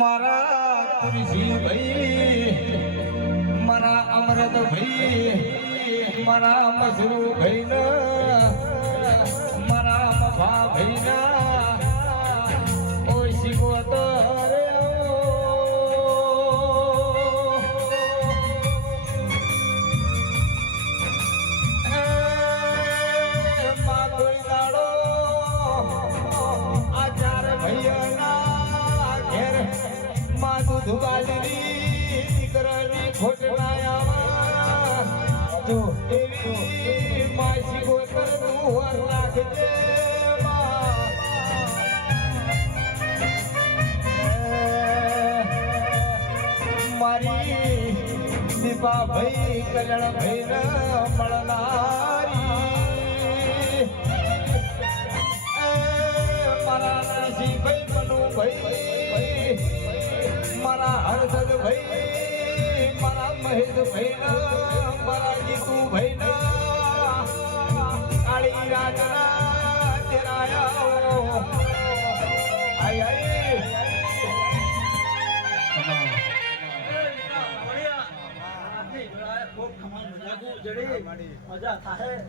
મારા તુલસી ભાઈ, મારા અમૃત ભાઈ, મારા મસરૂ ભાઈ ના, મારા મફા ભાઈ ના ઓય શિકોતર દુગાલની દીકરાની ખોટ ના આવા જો એવી માસી ગોતર તું વર રાખજે મારી દીપા ભાઈ કલ્યાણ ભાઈ ના મળનારી મારા નાસી ભાઈ મનુ ભાઈ, મારા હર્ષદ ભાઈ, મારા મહેશ ભાઈ ના, મારા જીતુ ભાઈ ના, કાળી રાજના તેરા આય મજા થાય